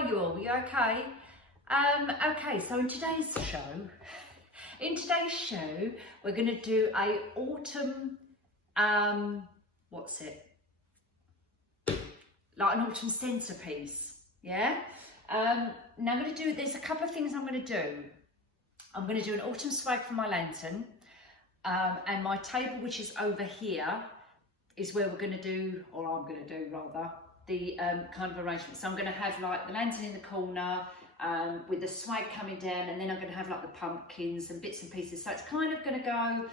are you all? You okay? Okay, so in today's show, we're going to do a autumn, what's it? Like an autumn centrepiece, yeah? Now I'm going to do, there's a couple of things I'm going to do. I'm going to do an autumn swag for my lantern, and my table, which is over here, is where we're going to do, or I'm going to do rather, the kind of arrangement. So I'm going to have like the lantern in the corner with the swag coming down, and then I'm going to have like the pumpkins and bits and pieces. So it's kind of going to go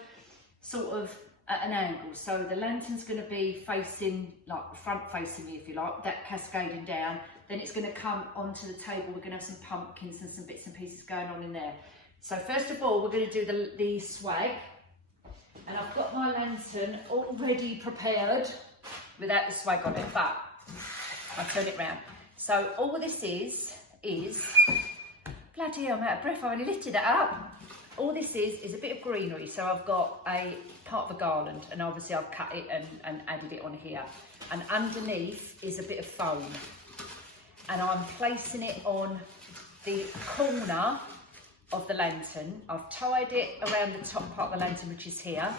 sort of at an angle. So the lantern's going to be facing, like front facing me if you like, that cascading down. Then it's going to come onto the table. We're going to have some pumpkins and some bits and pieces going on in there. So first of all, we're going to do the swag. And I've got my lantern already prepared without the swag on it, but I'll turn it round. So all this is, bloody hell, I'm out of breath, I've only lifted it up. All this is a bit of greenery. So I've got a part of a garland, and obviously I've cut it and added it on here. And underneath is a bit of foam. And I'm placing it on the corner of the lantern. I've tied it around the top part of the lantern, which is here.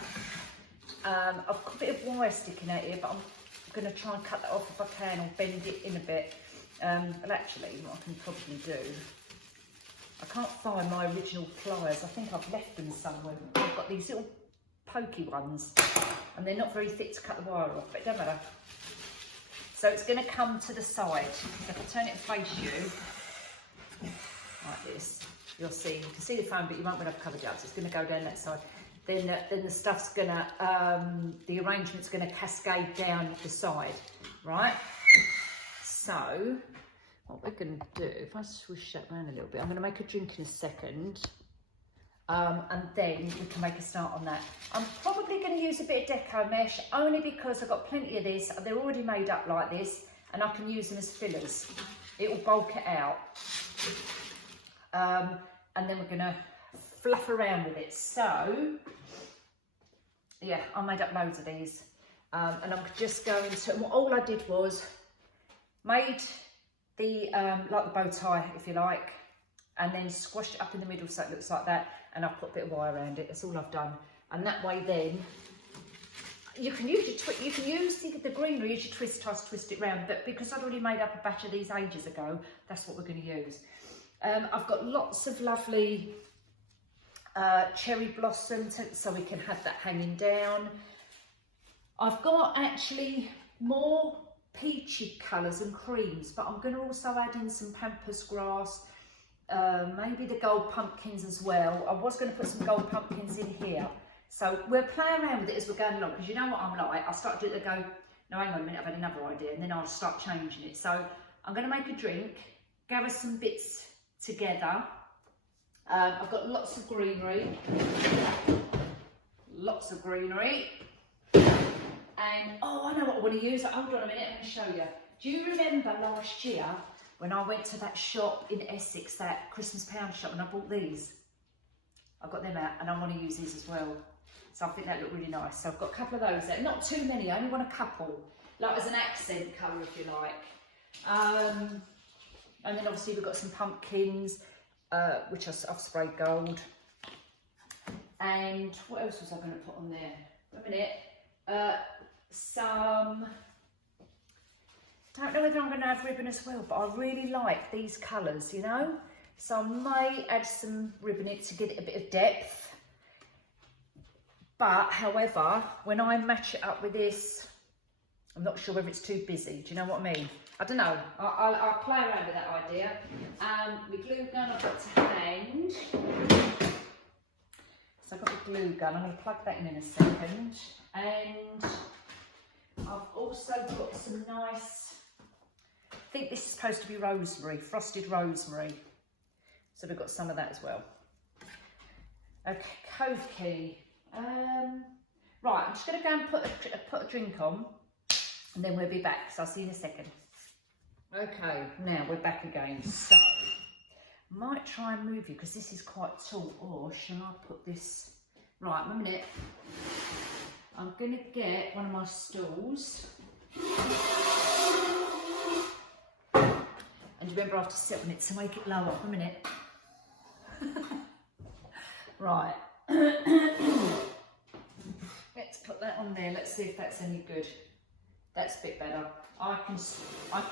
I've got a bit of wire sticking out here, but I'm going to try and cut that off if I can, or bend it in a bit. Well, actually, what I can probably do, I can't find my original pliers. I think I've left them somewhere. I've got these little pokey ones, and they're not very thick to cut the wire off, but it doesn't matter. So it's going to come to the side. If I turn it and face you, like this, you'll see, you can see the foam, but you won't when I've covered it up, so it's going to go down that side. Then the stuff's going to, the arrangement's going to cascade down the side, right? So, what we're going to do, if I swish that around a little bit, I'm going to make a drink in a second, and then we can make a start on that. I'm probably going to use a bit of deco mesh, only because I've got plenty of this. They're already made up like this, and I can use them as fillers. It will bulk it out. And then we're going to fluff around with it. So, yeah, I made up loads of these. And I'm just going to, all I did was made the, like the bow tie, if you like, and then squashed it up in the middle so it looks like that. And I've put a bit of wire around it. That's all I've done. And that way then, you can use the greenery as your twist it round. But because I'd already made up a batch of these ages ago, that's what we're going to use. I've got lots of lovely cherry blossom, so we can have that hanging down. I've got actually more peachy colours and creams, but I'm going to also add in some pampas grass, maybe the gold pumpkins as well. I was going to put some gold pumpkins in here. So we'll play around with it as we're going along, because you know what I'm like, I'll start to go, no, hang on a minute, I've had another idea, and then I'll start changing it. So I'm going to make a drink, gather some bits together. I've got lots of greenery, and oh, I know what I want to use. Hold on a minute, I'm going to show you. Do you remember last year when I went to that shop in Essex, that Christmas pound shop, and I bought these? I've got them out, and I want to use these as well. So I think that look really nice. So I've got a couple of those there. Not too many, I only want a couple, like as an accent colour, if you like. And then obviously we've got some pumpkins, which I've sprayed gold. And what else was I going to put on there? A minute. Don't know whether I'm going to have ribbon as well, but I really like these colours, you know? So I may add some ribbon in to give it a bit of depth. But, however, when I match it up with this, I'm not sure whether it's too busy. Do you know what I mean? I don't know. I'll play around with that idea. My glue gun I've got to hand. So I've got the glue gun. I'm going to plug that in a second. And I've also got some nice, I think this is supposed to be rosemary, frosted rosemary. So we've got some of that as well. Okay, Cove Key. Right, I'm just going to go and put a drink on, and then we'll be back. So I'll see you in a second. Okay, now we're back again. So, might try and move you because this is quite tall, or shall I put this? Right, a minute. I'm going to get one of my stools. And Because remember I have to sit on it to make it lower. A minute. Right. Let's put that on there. Let's see if that's any good. That's a bit better. I can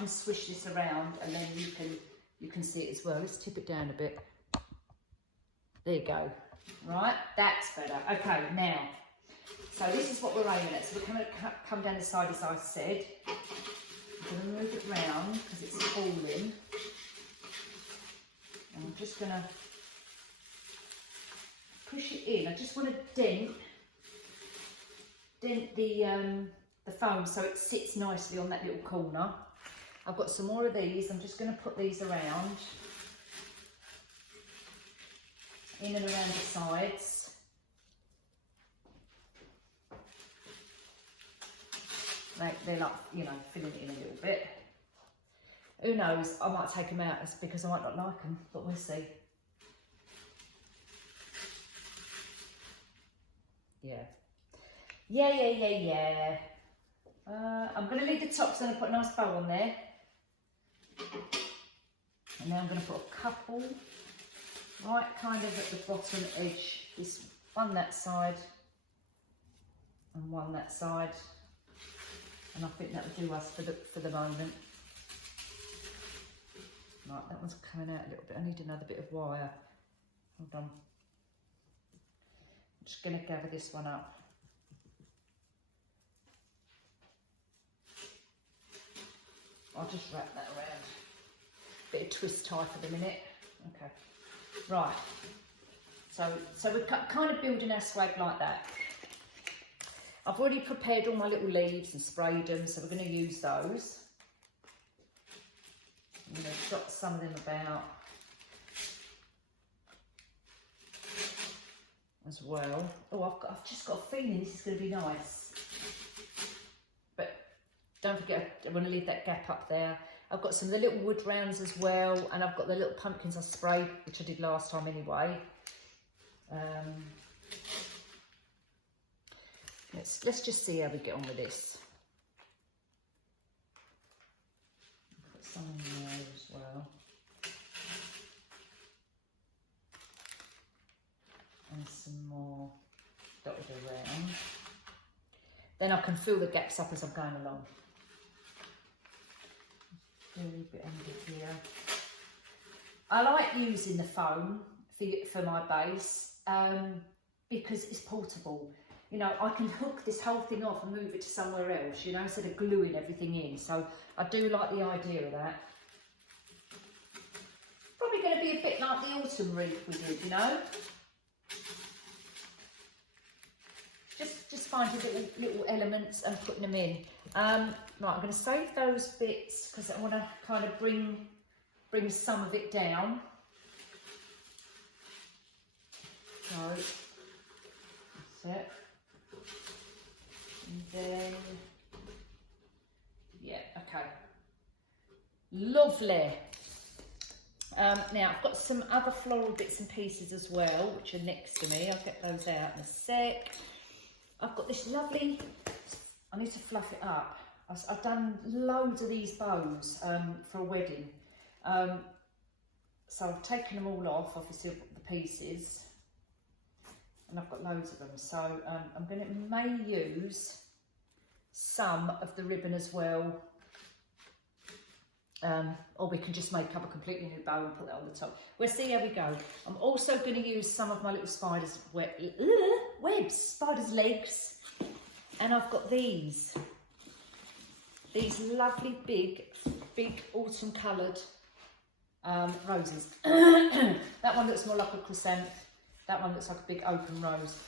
swish this around and then you can see it as well. Let's tip it down a bit. There you go. Right, that's better. Okay, now, so this is what we're aiming at. So we're going to come down the side as I said. I'm going to move it round because it's falling. And I'm just going to push it in. I just want to dent the foam so it sits nicely on that little corner. I've got some more of these. I'm just going to put these around, in and around the sides. They're like, you know, filling it in a little bit. Who knows, I might take them out because I might not like them, but we'll see. Yeah. I'm going to leave the tops and put a nice bow on there. And then I'm going to put a couple right kind of at the bottom edge. This one that side and one that side. And I think that will do us for the moment. Right, that one's coming out a little bit. I need another bit of wire. Hold on. I'm just going to gather this one up. I'll just wrap that around. Bit of twist tie for the minute. Okay. Right. So we're kind of building our swag like that. I've already prepared all my little leaves and sprayed them, so we're going to use those. I'm going to dot some of them about as well. Oh, I've just got a feeling this is going to be nice. But don't forget, I want to leave that gap up there. I've got some of the little wood rounds as well, and I've got the little pumpkins I sprayed, which I did last time anyway. Let's just see how we get on with this. Put some in there as well. And some more dotted around. Then I can fill the gaps up as I'm going along. Do a little bit under here. I like using the foam for my base because it's portable. You know, I can hook this whole thing off and move it to somewhere else, you know, instead of gluing everything in. So I do like the idea of that. Probably going to be a bit like the autumn wreath we did, you know. Just finding little elements and putting them in. Right, I'm going to save those bits because I want to kind of bring some of it down. So that's it. And then, yeah, okay. Lovely. Now I've got some other floral bits and pieces as well, which are next to me. I'll get those out in a sec. I've got this lovely, I need to fluff it up. I've done loads of these bows for a wedding. So I've taken them all off, obviously the pieces. And I've got loads of them. So I'm going to may use some of the ribbon as well. Or we can just make up a completely new bow and put that on the top. We'll see how we go. I'm also going to use some of my little spiders' webs, spiders' legs. And I've got these lovely big autumn coloured roses. That one looks more like a chrysanthemum. That one looks like a big open rose.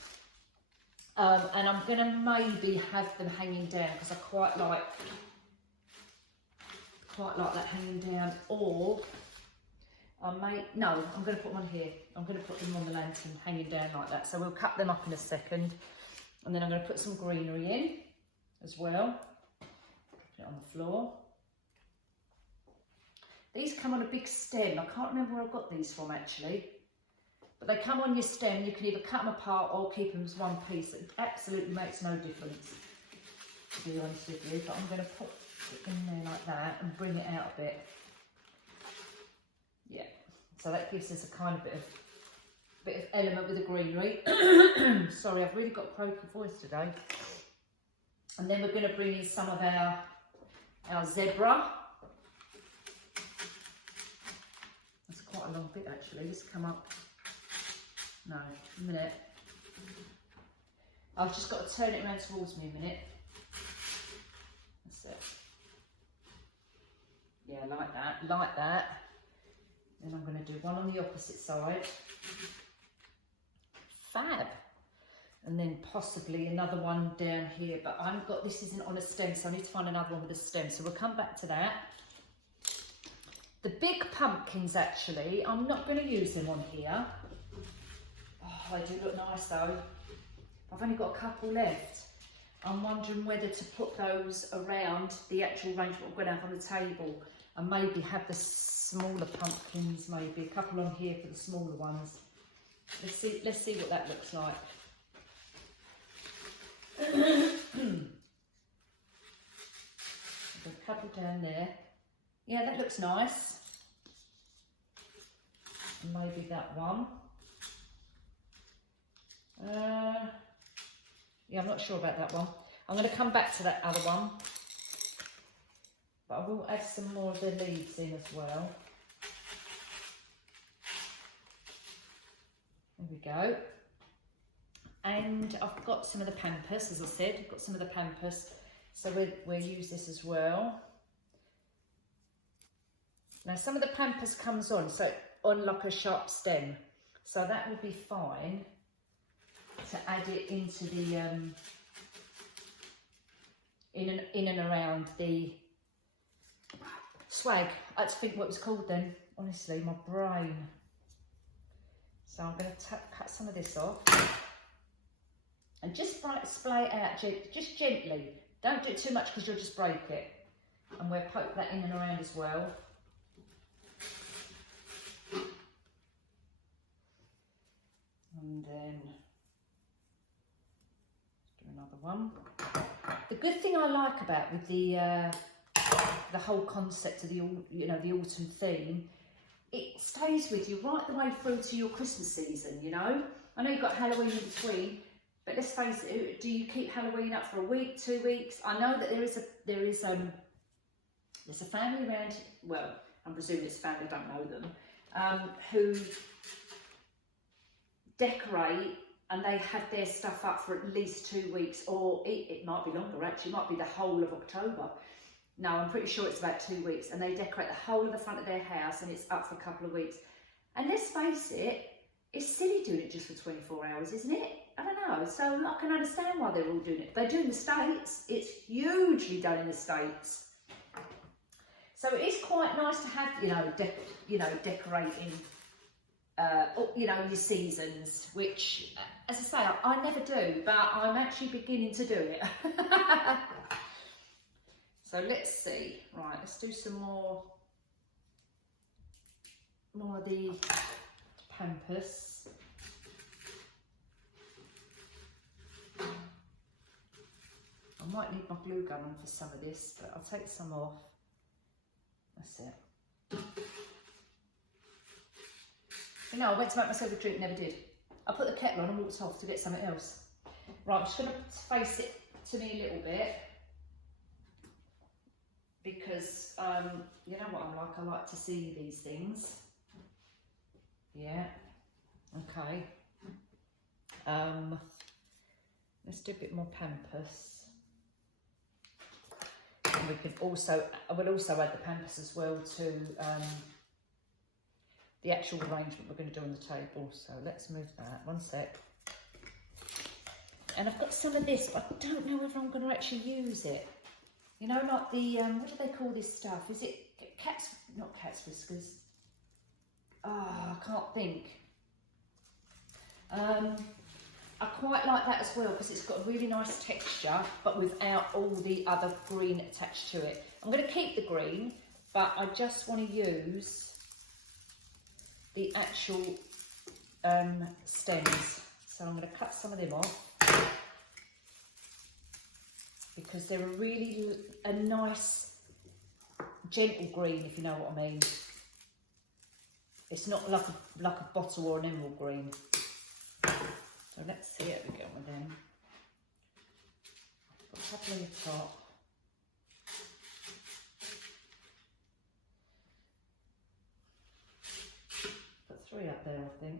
And I'm going to maybe have them hanging down because I quite like that hanging down. Or I'm going to put them on here. I'm going to put them on the lantern hanging down like that. So we'll cut them up in a second. And then I'm going to put some greenery in as well. Put it on the floor. These come on a big stem. I can't remember where I got these from actually. But they come on your stem. You can either cut them apart or keep them as one piece. It absolutely makes no difference, to be honest with you. But I'm going to put it in there like that and bring it out a bit. So that gives us a kind of bit of element with the greenery. Sorry, I've really got a croaky voice today. And then we're going to bring in some of our zebra. That's quite a long bit actually. Let's come up. No, a minute. I've just got to turn it around towards me a minute. That's it. Yeah, like that, like that. Then I'm going to do one on the opposite side. Fab. And then possibly another one down here, but I haven't got, this isn't on a stem, so I need to find another one with a stem. So we'll come back to that. The big pumpkins, actually, I'm not going to use them on here. Oh, they do look nice though. I've only got a couple left. I'm wondering whether to put those around the actual arrangement I'm going to have on the table, and maybe have the smaller pumpkins, maybe a couple on here for the smaller ones. Let's see what that looks like. A couple down there. Yeah, that looks nice. And maybe that one. Yeah, I'm not sure about that one. I'm going to come back to that other one. But I will add some more of the leaves in as well. There we go. And I've got some of the pampas, as I said. I've got some of the pampas. So we'll use this as well. Now some of the pampas comes on, so on like a sharp stem. So that will be fine to add it into the in and around the swag. I had to think what it was called then, honestly, my brain. So I'm going to cut some of this off and just splay it out just gently. Don't do it too much because you'll just break it. And we'll poke that in and around as well. And then let's do another one. The good thing I like about with the whole concept of the autumn theme, it stays with you right the way through to your Christmas season. You know, I know you've got Halloween in between, but let's face it, do you keep Halloween up for a week, 2 weeks? I know that there's a family around. Well, I'm presuming it's a family. I don't know them. Who decorate, and they have their stuff up for at least 2 weeks, or it might be longer actually, it might be the whole of October. No, I'm pretty sure it's about 2 weeks, and they decorate the whole of the front of their house and it's up for a couple of weeks. And let's face it, it's silly doing it just for 24 hours, isn't it? I don't know, so I can understand why they're all doing it. They do in the States, it's hugely done in the States. So it is quite nice to have, decorating your seasons, which, as I say, I never do, but I'm actually beginning to do it. So let's see. Right, let's do some more of the pampas. I might need my glue gun on for some of this, but I'll take some off. That's it. You know, I went to make myself a drink, never did. I put the kettle on and walked off to get something else. Right, I'm just going to face it to me a little bit, because you know what I'm like, I like to see these things. Yeah, okay. Let's do a bit more pampas. And we can also, I will also add the pampas as well to the actual arrangement we're going to do on the table. So let's move that, one sec. And I've got some of this, but I don't know whether I'm going to actually use it. You know, like the, what do they call this stuff? Is it not cat's whiskers? Ah, I can't think. I quite like that as well, because it's got a really nice texture, but without all the other green attached to it. I'm going to keep the green, but I just want to use the actual stems. So I'm going to cut some of them off, because they're a nice gentle green, if you know what I mean. It's not like a bottle or an emerald green. So let's see how we go with them. Got a couple on the top. Put 3 up there, I think.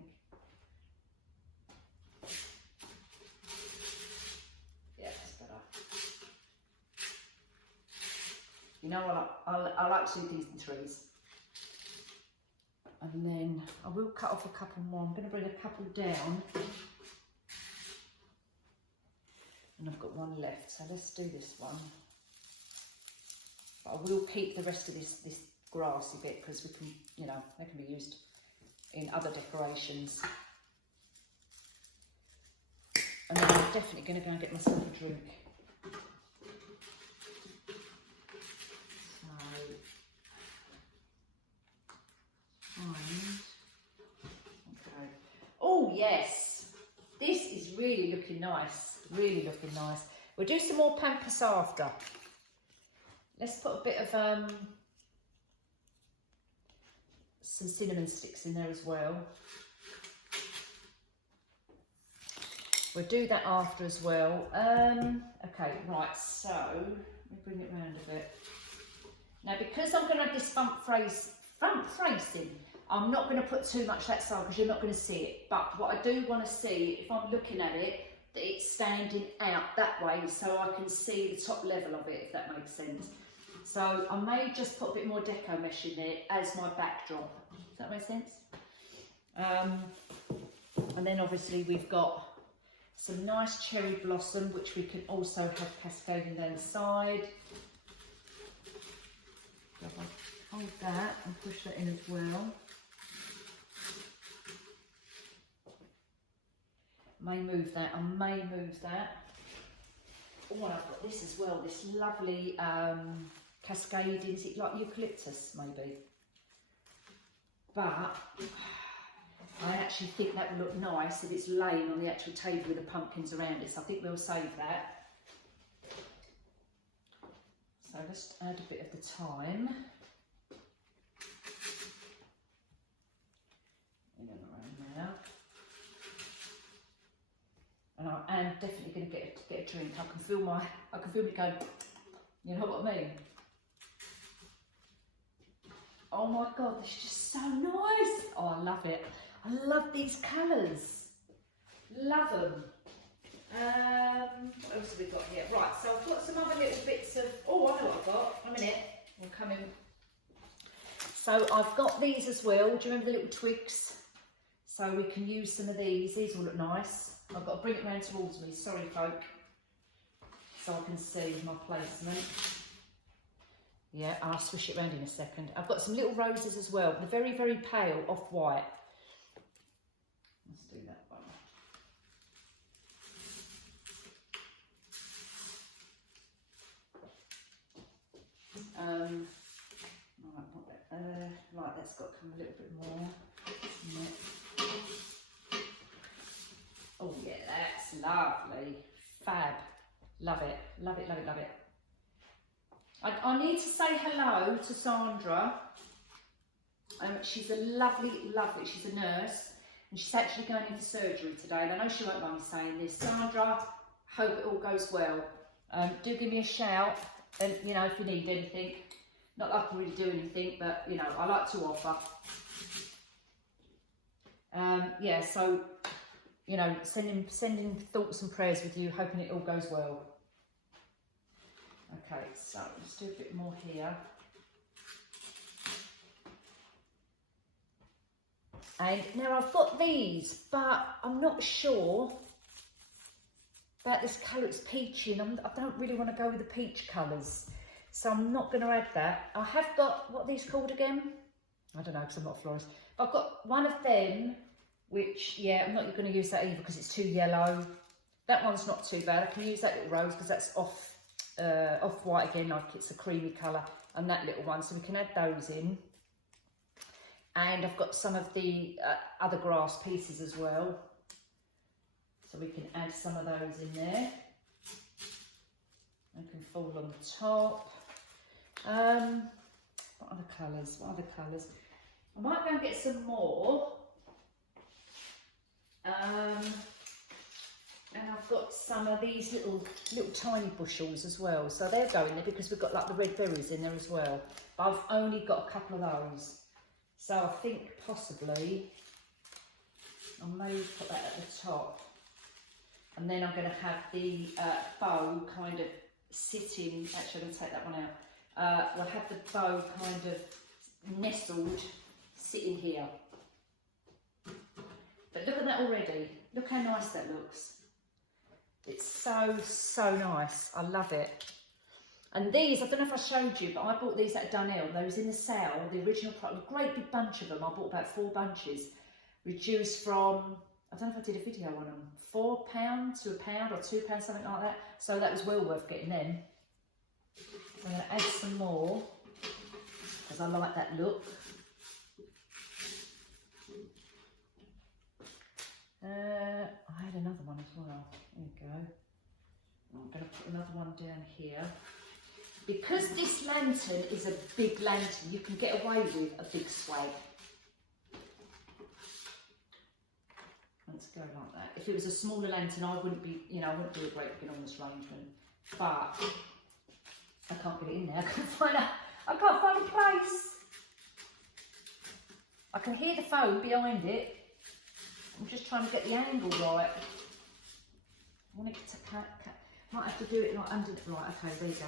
Yeah, that's better. You know, I like to do these in 3s. And then I will cut off a couple more. I'm going to bring a couple down. And I've got 1 left, so let's do this one. But I will keep the rest of this grassy bit because we can, you know, they can be used in other decorations. And then I'm definitely going to go and get myself a drink. Okay. Oh yes, this is really looking nice. Really looking nice. We'll do some more pampas after. Let's put a bit of some cinnamon sticks in there as well. We'll do that after as well. Okay, right, so let me bring it round a bit. Now, because I'm going to have this front facing, I'm not going to put too much that side because you're not going to see it. But what I do want to see, if I'm looking at it, that it's standing out that way so I can see the top level of it, if that makes sense. So I may just put a bit more deco mesh in there as my backdrop. Does that make sense? And then obviously we've got some nice cherry blossom, which we can also have cascading down the side. So if I hold that and push that in as well. May move that, I may move that. Oh, and I've got this as well, this lovely cascading, is it like eucalyptus maybe? But I actually think that would look nice if it's laying on the actual table with the pumpkins around it, so I think we'll save that. So let's add a bit of the thyme. In and around there. And I am definitely going to get a drink. I can feel me going, you know what I mean? Oh my God, this is just so nice. Oh, I love it. I love these colours. Love them. What else have we got here? Right, so I've got some other little bits of, oh, I know what I've got. A minute, we'll come in. So I've got these as well. Do you remember the little twigs? So we can use some of these. These will look nice. I've got to bring it round towards me, sorry folk, so I can see my placement. Yeah, I'll swish it round in a second. I've got some little roses as well. They're very, very pale, off-white. Let's do that one. Right, that's got to come a little bit more. Yeah. Oh yeah, that's lovely. Fab. Love it. Love it, love it, love it. I need to say hello to Sandra. She's a lovely, she's a nurse and she's actually going into surgery today. And I know she won't mind me saying this. Sandra, hope it all goes well. Do give me a shout and, you know, if you need anything. Not that I can really do anything, but, you know, I like to offer. Yeah, so, you know, sending thoughts and prayers with you, hoping it all goes well. Okay, so let's do a bit more here. And now I've got these, but I'm not sure about this colour. It's peachy, and I don't really want to go with the peach colours, so I'm not going to add that. I have got, what are these called again? I don't know, because I'm not a florist. But I've got one of them, which, yeah, I'm not going to use that either because it's too yellow. That one's not too bad. I can use that little rose because that's off-white again, like it's a creamy colour, and that little one, so we can add those in. And I've got some of the other grass pieces as well, so we can add some of those in there. They can fall on the top. What other colours? What other colours? I might go and get some more. And I've got some of these little tiny bushels as well. So they're going there because we've got like the red berries in there as well. But I've only got a couple of those. So I think possibly I may put that at the top. And then I'm going to have the bow kind of sitting, actually I'm going to take that one out. We'll have the bow kind of nestled sitting here. But look at that already. Look how nice that looks. It's so nice. I love it. And these, I don't know if I showed you, but I bought these at Dunelm. They was in the sale, the original product, a great big bunch of them. I bought about 4 bunches, reduced from, I don't know if I did a video on them, £4 to £1 or £2, something like that. So that was well worth getting them. So I'm going to add some more, because I like that look. I had another one as well. There you go. I'm going to put another one down here. Because this lantern is a big lantern, you can get away with a big swag. Let's go like that. If it was a smaller lantern, I wouldn't be, you know, I wouldn't do a great big on this arrangement. But I can't get it in there. I can't find a place. I can hear the phone behind it. I'm just trying to get the angle right. I want it to might have to do it like under, right, okay, there you go.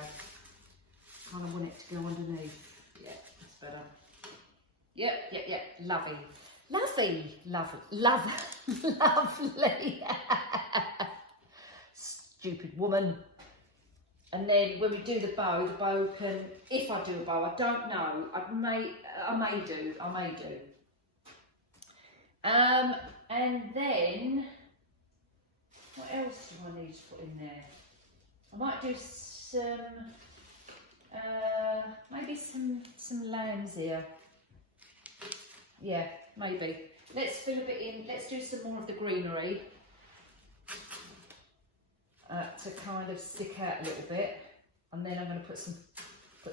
Kind of want it to go underneath. Yeah, that's better. Yep, lovely. Lovely. Stupid woman. And then when we do the bow can, if I do a bow, I don't know, I may do. And then, what else do I need to put in there? I might do some, maybe some lambs here. Yeah, maybe. Let's fill a bit in, let's do some more of the greenery to kind of stick out a little bit. And then I'm going to put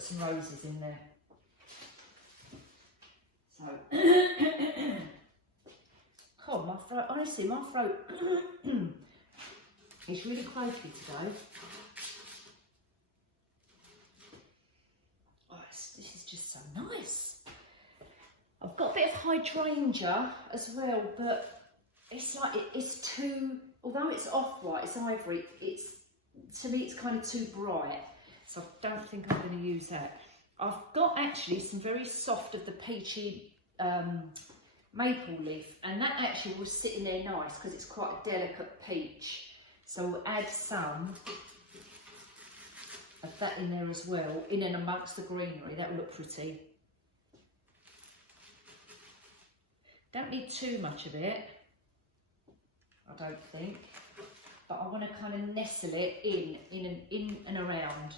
some roses in there. So, God, my throat, honestly, my throat is really croaky today. Oh, this is just so nice. I've got a bit of hydrangea as well, but it's like, it's too, although it's off-white, it's ivory, to me it's kind of too bright. So I don't think I'm going to use that. I've got actually some very soft of the peachy maple leaf, and that actually will sit in there nice because it's quite a delicate peach. So we'll add some of that in there as well, in and amongst the greenery. That will look pretty. Don't need too much of it, I don't think, but I want to kind of nestle it in and around.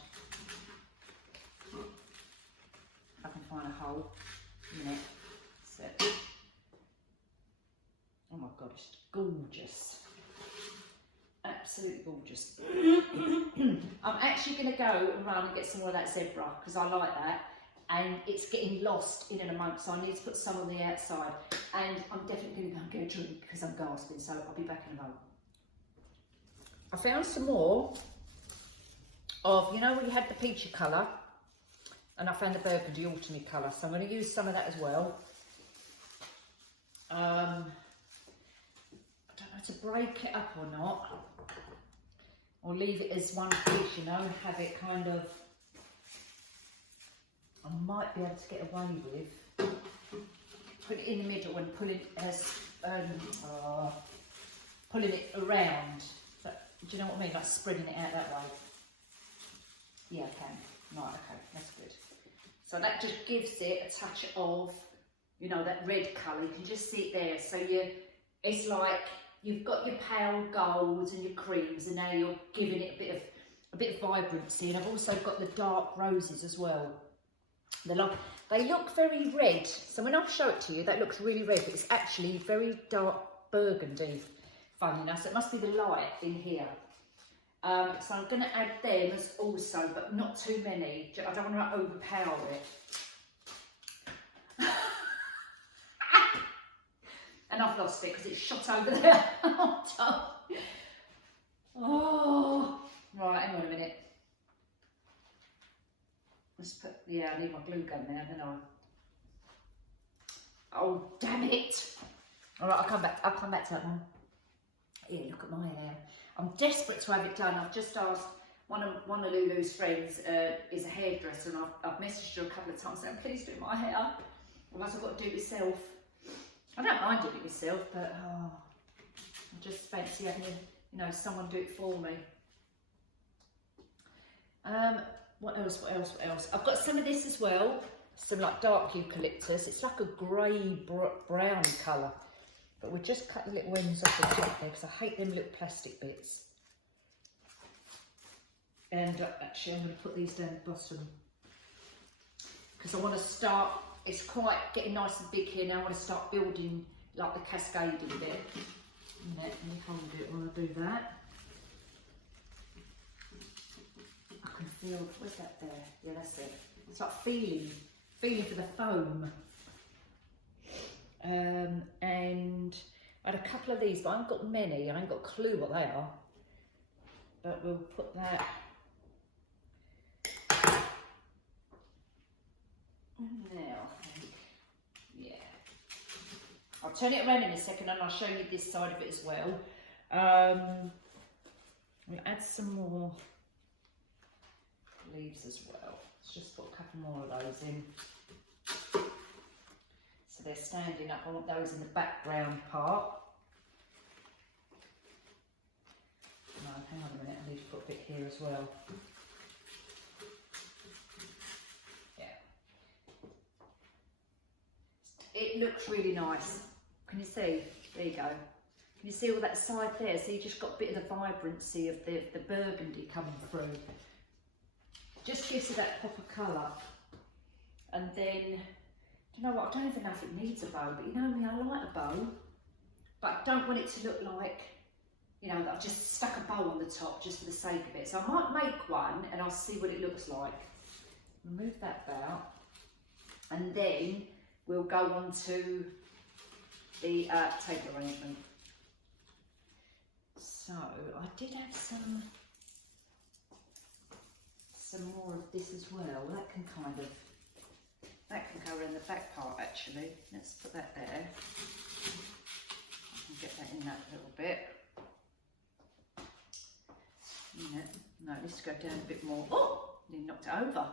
If I can find a hole in it. So, oh my God, it's gorgeous. Absolutely gorgeous. I'm actually going to go and run and get some more of that zebra because I like that. And it's getting lost in and amongst, so I need to put some on the outside. And I'm definitely going to go and get a drink because I'm gasping, so I'll be back in a moment. I found some more of, you know when you had the peachy colour, and I found the burgundy autumny colour, so I'm going to use some of that as well. I don't know to break it up or not, or leave it as one piece, you know, and have it kind of, I might be able to get away with, put it in the middle and pulling it around. So, do you know what I mean? Like spreading it out that way. Yeah, I can. Right, okay, that's good. So that just gives it a touch of, you know, that red colour. You can just see it there. So it's like you've got your pale golds and your creams, and now you're giving it a bit of vibrancy. And I've also got the dark roses as well. They look very red, so when I show it to you, that looks really red, but it's actually very dark burgundy, funny enough, so it must be the light in here. So I'm going to add them as also, but not too many. I don't want to overpower it. And I've lost it because it's shot over there. Oh, right, hang on a minute. Let's put, yeah, I need my glue gun there, don't I? Oh, damn it. All right, I'll come back to that one. Here, look at my hair. I'm desperate to have it done. I've just asked one of Lulu's friends is a hairdresser, and I've messaged her a couple of times saying, please do my hair. Otherwise I've got to do it myself. I don't mind doing it myself, but I just fancy having, you know, someone do it for me. What else? I've got some of this as well. Some like dark eucalyptus. It's like a grey brown colour. But we'll just cut the little ends off the top there because I hate them little plastic bits. And actually I'm going to put these down the bottom because I want to start, it's quite getting nice and big here now. I want to start building like the cascading bit. Let me hold it while I do that. I can feel, where's that there? Yeah, that's it. It's like feeling for the foam. And I had a couple of these, but I haven't got many. I ain't got a clue what they are. But we'll put that in there, I think. Yeah. I'll turn it around in a second and I'll show you this side of it as well. We'll add some more leaves as well. Let's just put a couple more of those in. So they're standing up. I want those in the background part. No, hang on a minute, I need to put a bit here as well. Yeah. It looks really nice. Can you see? There you go. Can you see all that side there? So you just got a bit of the vibrancy of the burgundy coming through. Just gives you that pop of colour. And then, you know what, I don't even know if it needs a bow, but you know me, I like a bow. But I don't want it to look like, you know, that I've just stuck a bow on the top just for the sake of it. So I might make one and I'll see what it looks like. Remove that bow. And then we'll go on to the table arrangement. So I did have some more of this as well. That can go around the back part actually. Let's put that there. I can get that in that little bit. No, it needs to go down a bit more. Oh, you knocked it over.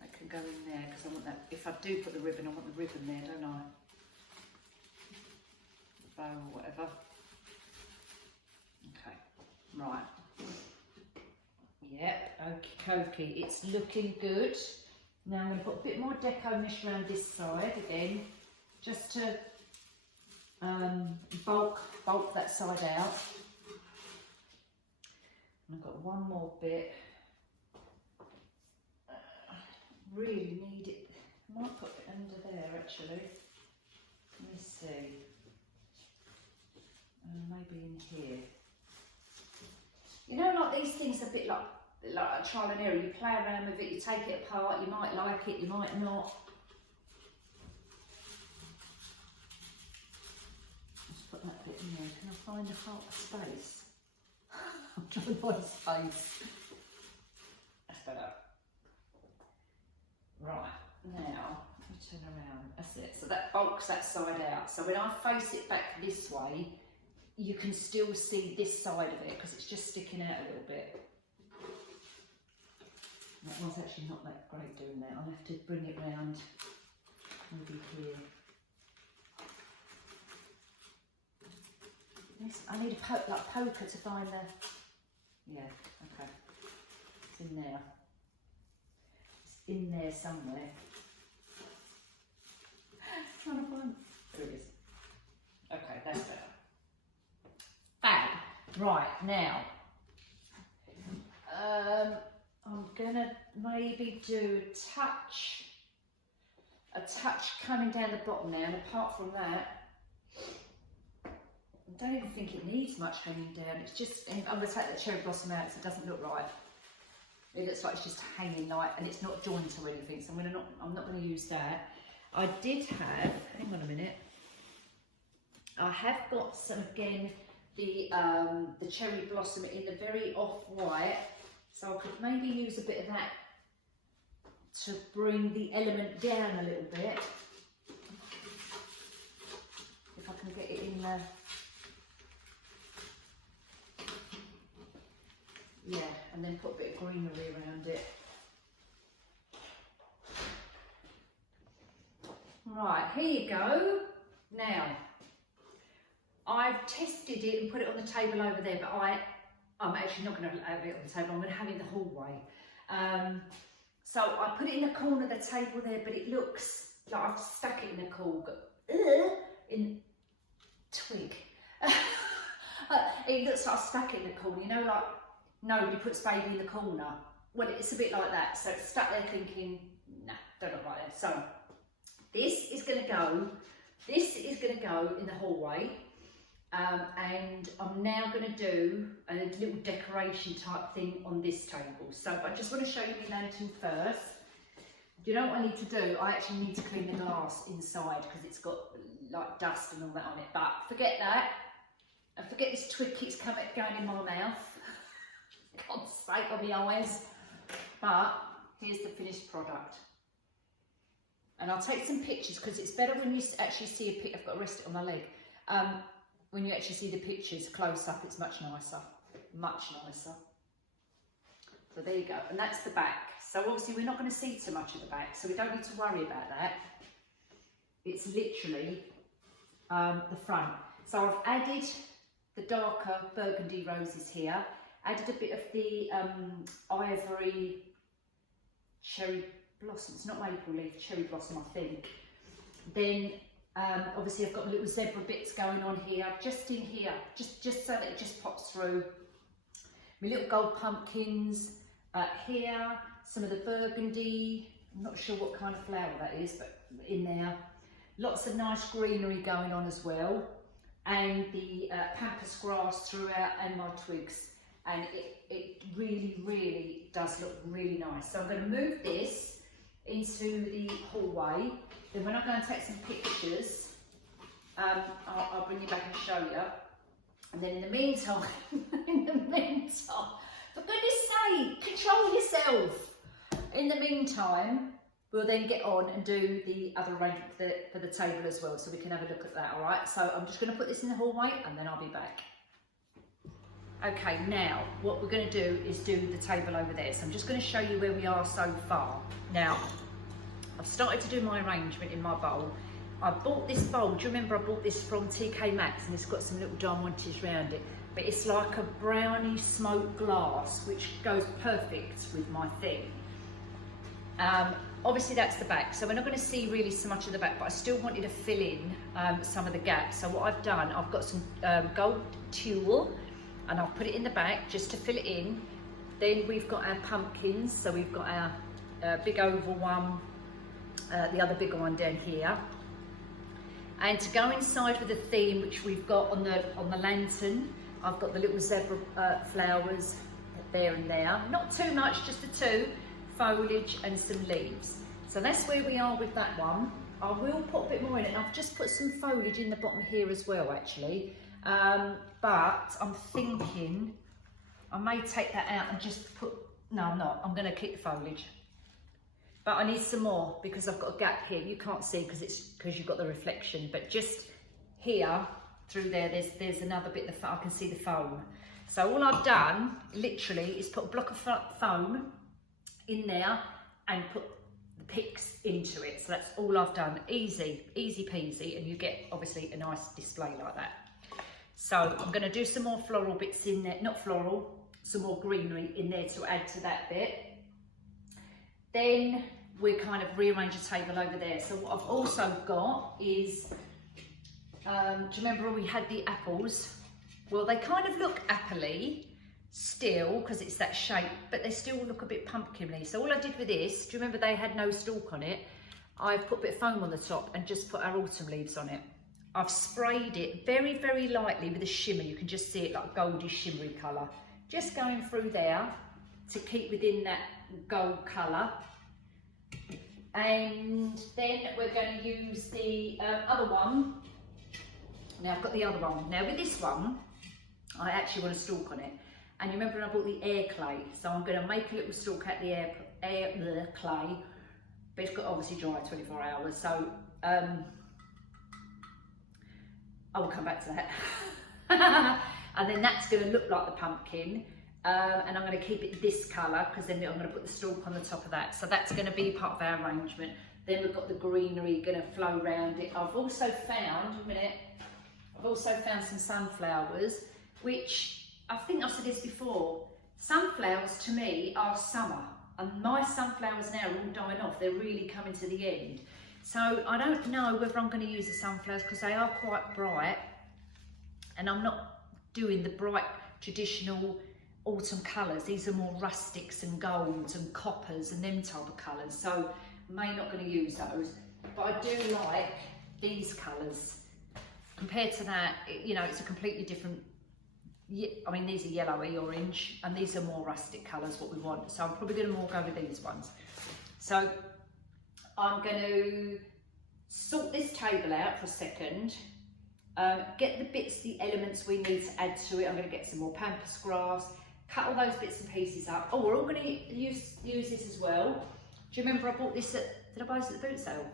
That can go in there because I want that. If I do put the ribbon, I want the ribbon there, don't I? The bow or whatever. Okay, right. Yep, okie dokie. It's looking good. Now I'm going to put a bit more deco mesh around this side again, just to bulk that side out. And I've got one more bit. Really need it. I might put it under there actually. Let me see. Maybe in here. You know, like these things are a bit like a trial and error. You play around with it, you take it apart, you might like it, you might not. Let's put that bit in there. Can I find a half space? I'm trying to find space. That's better. Right, now, let me turn around. That's it. So that bulks that side out. So when I face it back this way, you can still see this side of it because it's just sticking out a little bit. That was actually not that great doing that. I'll have to bring it round maybe here. Yes, I need a poker to find the, yeah, okay. It's in there. It's in there somewhere. Trying to find, there it is. Okay, that's better. Fab. Right, now, I'm gonna maybe do a touch coming down the bottom now, and apart from that, I don't even think it needs much hanging down. It's just, I'm gonna take the cherry blossom out so it doesn't look right. It looks like it's just hanging light and it's not joined or anything, so I'm not gonna use that. I did have, hang on a minute, I have got some, again, the cherry blossom in the very off-white, so I could maybe use a bit of that to bring the element down a little bit. If I can get it in there. Yeah, and then put a bit of greenery around it. Right, here you go. Now, I've tested it and put it on the table over there, but I'm actually not going to have it on the table, I'm going to have it in the hallway. So I put it in the corner of the table there, but it looks like I've stuck it in a in twig. It looks like I've stuck it in the corner, you know, like nobody puts baby in the corner. Well, it's a bit like that. So it's stuck there thinking, nah, don't look like that. So this is going to go in the hallway. And I'm now going to do a little decoration type thing on this table. So I just want to show you my lantern first. Do you know what I need to do? I actually need to clean the glass inside because it's got like dust and all that on it. But forget that. And forget this twig keeps going in my mouth. God's sake, on my eyes. But here's the finished product. And I'll take some pictures because it's better when you actually see a picture. I've got to rest it on my leg. When you actually see the pictures close up, it's much nicer, much nicer. So there you go, and that's the back. So obviously we're not going to see too much of the back, so we don't need to worry about that. It's literally the front. So I've added the darker burgundy roses here, added a bit of the ivory cherry blossom, it's not maple leaf, cherry blossom I think. Then obviously I've got little zebra bits going on here, just in here, just so that it just pops through. My little gold pumpkins here, some of the burgundy, I'm not sure what kind of flower that is, but in there. Lots of nice greenery going on as well, and the pampas grass throughout and my twigs, and it really, really does look really nice. So I'm going to move this into the hallway. Then when I go and take some pictures, I'll bring you back and show you. And then in the meantime, for goodness sake, control yourself. In the meantime, we'll then get on and do the other arrangement for the table as well, so we can have a look at that, all right? So I'm just going to put this in the hallway and then I'll be back. Okay, now what we're going to do is do the table over there. So I'm just going to show you where we are so far. Now, I've started to do my arrangement in my bowl. I bought this bowl, do you remember I bought this from TK Maxx, and it's got some little diamantes around it, but it's like a brownie smoked glass, which goes perfect with my thing. Obviously that's the back, so we're not going to see really so much of the back, but I still wanted to fill in some of the gaps. So what I've done, I've got some gold tulle, and I've put it in the back just to fill it in. Then we've got our pumpkins, so we've got our big oval one, the other bigger one down here, and to go inside with the theme which we've got on the lantern, I've got the little zebra flowers there and there, not too much, just the two, foliage and some leaves. So that's where we are with that one. I will put a bit more in it, and I've just put some foliage in the bottom here as well actually, but I'm thinking I may take that out and just put, no I'm not, I'm going to keep the foliage. But I need some more because I've got a gap here. You can't see because you've got the reflection, but just here through there, there's another bit of I can see the foam. So all I've done literally is put a block of foam in there and put the picks into it. So that's all I've done. Easy peasy, and you get obviously a nice display like that. So I'm going to do some more floral bits in there, not floral, some more greenery in there to add to that bit. Then we kind of rearrange the table over there. So what I've also got is, do you remember when we had the apples? Well, they kind of look apple-y still because it's that shape, but they still look a bit pumpkin-y. So all I did with this, do you remember they had no stalk on it? I've put a bit of foam on the top and just put our autumn leaves on it. I've sprayed it very, very lightly with a shimmer. You can just see it like a goldy shimmery colour. Just going through there to keep within that gold colour. And then we're going to use the other one, Now I've got the other one. Now with this one, I actually want a stalk on it. And you remember when I bought the air clay? So I'm going to make a little stalk out the air clay, but it's got to obviously dry 24 hours. So I will come back to that. And then that's going to look like the pumpkin. And I'm going to keep it this colour because then I'm going to put the stalk on the top of that. So that's going to be part of our arrangement. Then we've got the greenery going to flow around it. I've also found, some sunflowers, which I think I've said this before. Sunflowers to me are summer, and my sunflowers now are all dying off. They're really coming to the end. So I don't know whether I'm going to use the sunflowers because they are quite bright, and I'm not doing the bright traditional autumn colours. These are more rustics and golds and coppers and them type of colours. So I'm not going to use those, but I do like these colours. Compared to that, you know, it's a completely different. I mean, these are yellowy orange, and these are more rustic colours, what we want. So I'm probably going to more go with these ones. So I'm going to sort this table out for a second, get the bits, the elements we need to add to it. I'm going to get some more pampas grass, cut all those bits and pieces up. Oh, we're all going to use this as well. Do you remember I bought this at, did I buy this at the boot sale?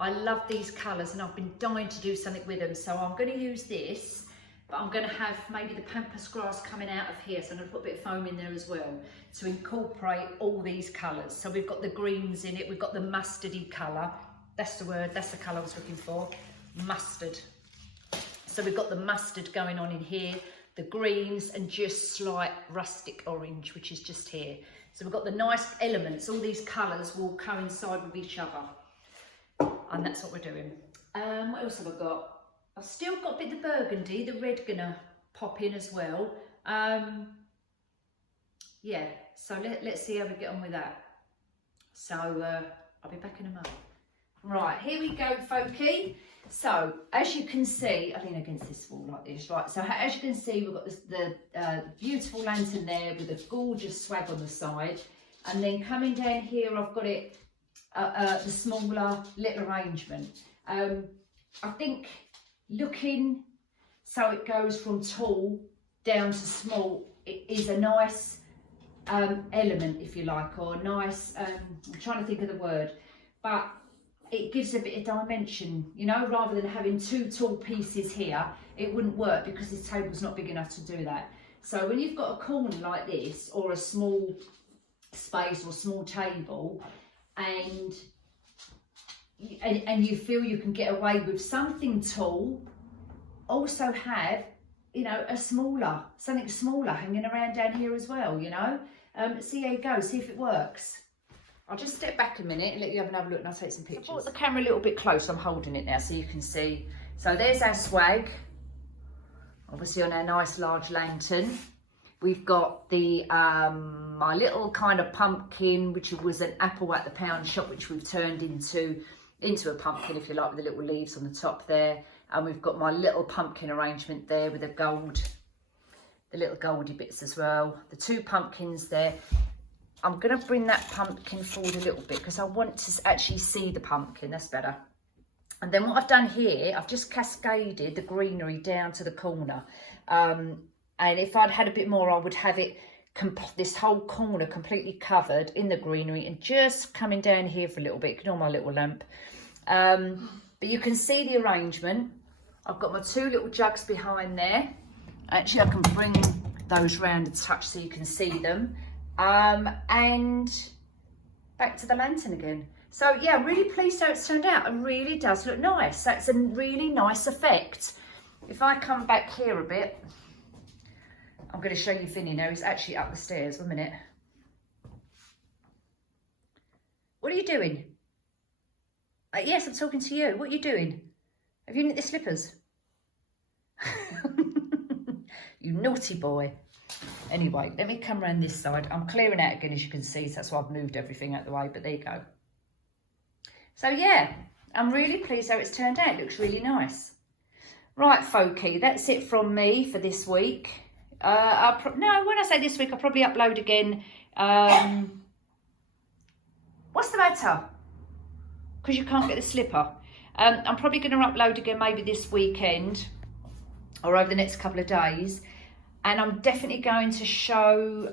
I love these colours and I've been dying to do something with them. So I'm going to use this, but I'm going to have maybe the pampas grass coming out of here. So I'm going to put a bit of foam in there as well to incorporate all these colours. So we've got the greens in it, we've got the mustardy colour. That's the word, that's the colour I was looking for, mustard. So we've got the mustard going on in here, the greens and just slight rustic orange, which is just here. So we've got the nice elements, all these colours will coincide with each other. And that's what we're doing. What else have I got? I've still got a bit of burgundy, the red gonna pop in as well. Yeah, so let's see how we get on with that. So I'll be back in a moment. Right, here we go, folky. So as you can see, I lean against this wall like this, right? So as you can see, we've got the beautiful lantern there with a gorgeous swag on the side. And then coming down here, I've got it, the smaller little arrangement. I think looking so it goes from tall down to small, it is a nice element, if you like, or nice, I'm trying to think of the word, but it gives a bit of dimension, you know, rather than having two tall pieces here, it wouldn't work because this table's not big enough to do that. So when you've got a corner like this, or a small space or small table, and you feel you can get away with something tall, also have, you know, something smaller hanging around down here as well, you know. See how it goes, see if it works. I'll just step back a minute and let you have another look and I'll take some pictures. I brought the camera a little bit close, I'm holding it now so you can see. So there's our swag, obviously on our nice large lantern. We've got the my little kind of pumpkin, which was an apple at the pound shop, which we've turned into a pumpkin, if you like, with the little leaves on the top there. And we've got my little pumpkin arrangement there with the little goldy bits as well. The two pumpkins there. I'm going to bring that pumpkin forward a little bit because I want to actually see the pumpkin, that's better. And then what I've done here, I've just cascaded the greenery down to the corner. And if I'd had a bit more, I would have it, this whole corner completely covered in the greenery and just coming down here for a little bit. Ignore my little lamp. But you can see the arrangement. I've got my two little jugs behind there. Actually, I can bring those round a touch so you can see them. And back to the lantern again. So yeah, I'm really pleased how it's turned out. It really does look nice. That's a really nice effect. If I come back here a bit, I'm going to show you Vinny now. He's actually up the stairs. 1 minute. What are you doing? Yes, I'm talking to you. What are you doing? Have you nicked the slippers? You naughty boy. Anyway, let me come around this side. I'm clearing out again, as you can see, so that's why I've moved everything out of the way, but there you go. So yeah, I'm really pleased how it's turned out. It looks really nice. Right, folky, that's it from me for this week. No, when I say this week, I'll probably upload again. What's the matter? Because you can't get the slipper. I'm probably going to upload again maybe this weekend or over the next couple of days. And I'm definitely going to show,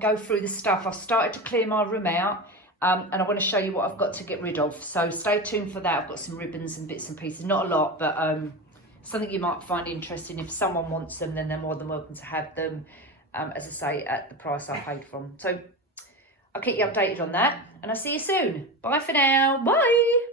go through the stuff. I've started to clear my room out. And I want to show you what I've got to get rid of. So stay tuned for that. I've got some ribbons and bits and pieces. Not a lot, but something you might find interesting. If someone wants them, then they're more than welcome to have them, as I say, at the price I paid for them. So I'll keep you updated on that. And I'll see you soon. Bye for now. Bye.